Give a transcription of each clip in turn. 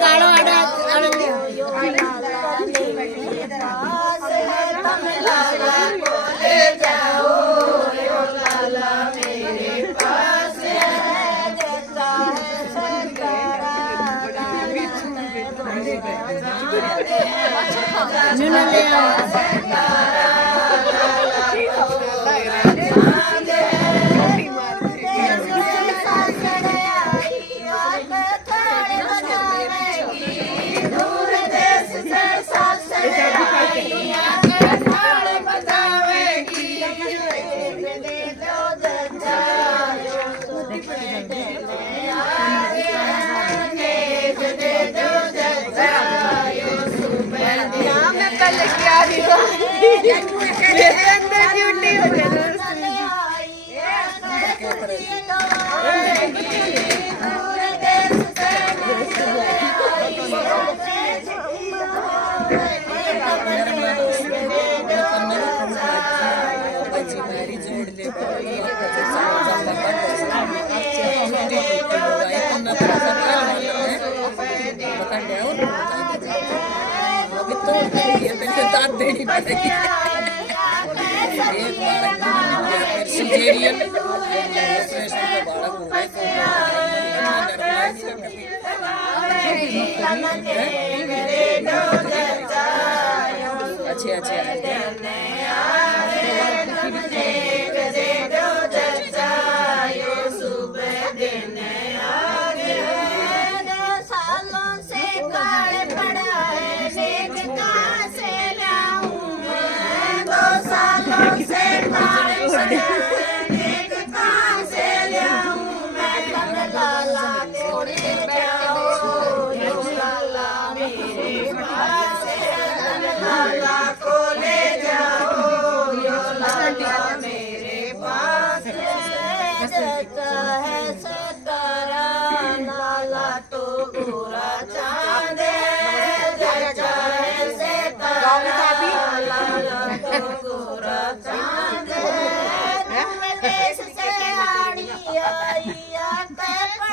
कालो आड़ा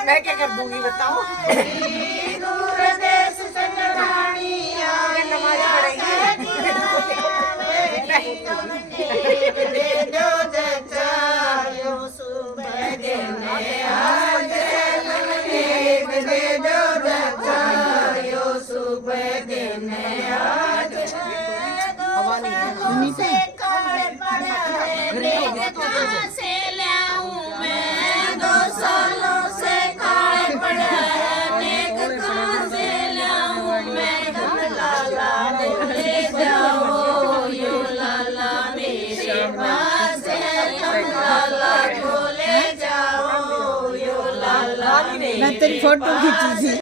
मैं क्या कर दूंगी बताओ। दूर देश से नहानी आई नमाज पढ़ेगी दे दो जचायो सुबह देने आज दे दो जचायो सुबह देने आज हवानी से काले पड़ा है कहां से लाऊं मैं 2 सालों से काले पड़ा है नेक कहां से लाऊं मैं लाला ले जाओ यो लाला मेरे पास है लाला को ले जाओ यो लाला मैं तेरी फोटो खींची थी।